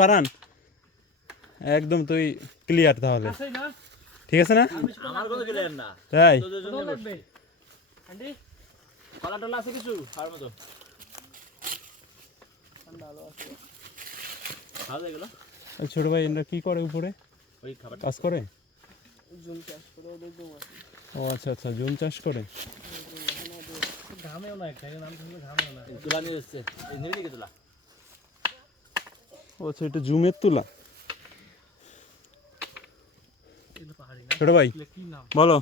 Parana একদম তুই clear তাহলে ঠিক আছে না আমার কোনো ক্লিয়ার না তাই কত লাগবে আন্টি কলা টলা আছে কিছু খাওয়ার মতো ভালো আছে ভালো লাগলো ওই ছোট ভাই এরা কি করে উপরে ওই খাবার কাজ করে জুম চাষ করে ওদের জুম আছে ও আচ্ছা আচ্ছা জুম চাষ করে ঘামেও না একটা নাম শুনলে ঘামেও না তুলা নিয়ে এসছে এই নিবি কি তুলা ও আচ্ছা এটা জুমের তুলা ছোট ভাই বলো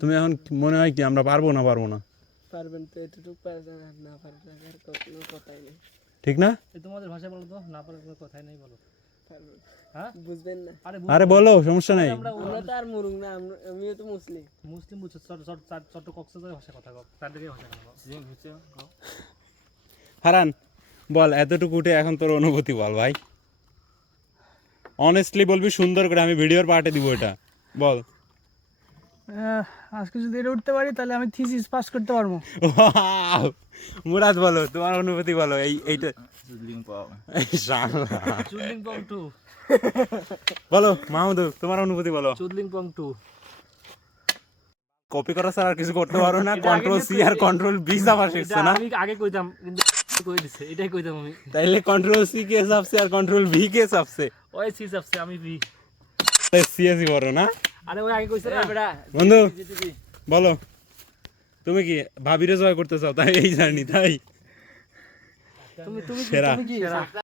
তুমি এখন মনে হয় কি আমরা পারবো না পারবেন তো এতটুকু পারবেন আর না পারবেন আর কোনো কথাই নেই ঠিক না তোমাদের ভাষায় বলো তো না পারার কোনো কথাই নাই বলো পারবেন হ্যাঁ বুঝবেন না আরে বলো সমস্যা নাই আমরা তো আর মরুং না আমিও তো মুসলিম মুসলিম বুঝছো চট্ট কক্সবাজারের ভাষা কথা কও তার দিকে ভাষা কথা কও হারান বল এতটুকু উঠে এখন তোর অনুভূতি বল ভাই অনেস্টলি বলবি সুন্দর করে আমি ভিডিওর পার্টে দিব এটা বল আজকে যদি এটা উঠতে পারি তাহলে আমি থিসিস পাস করতে পারবো Wow! মুরাদ বলো তোমার অনুভূতি বলো এইটা চুদলিং পং 2 বলো মাহমুদ তোমার অনুভূতি বলো চুদলিং পং 2 কপি করা ছাড়া আর কিছু করতে পারো না কন্ট্রোল সি আর কন্ট্রোল বি চাপা শিখছো না আমি আগে কইতাম কিন্তু কই দিছে এটাই কইতাম আমি তাইলে কন্ট্রোল সি কে চাপছে আর কন্ট্রোল ভি কে চাপছে ওই সি চাপছে আমি ভি সিএসি বড় না আরে ওই আগে কইছে না বেটা বন্ধু বলো তুমি কি ভাবিরে জয় করতে চাও তাই এই জার্নি তাই তুমি সেরা। কি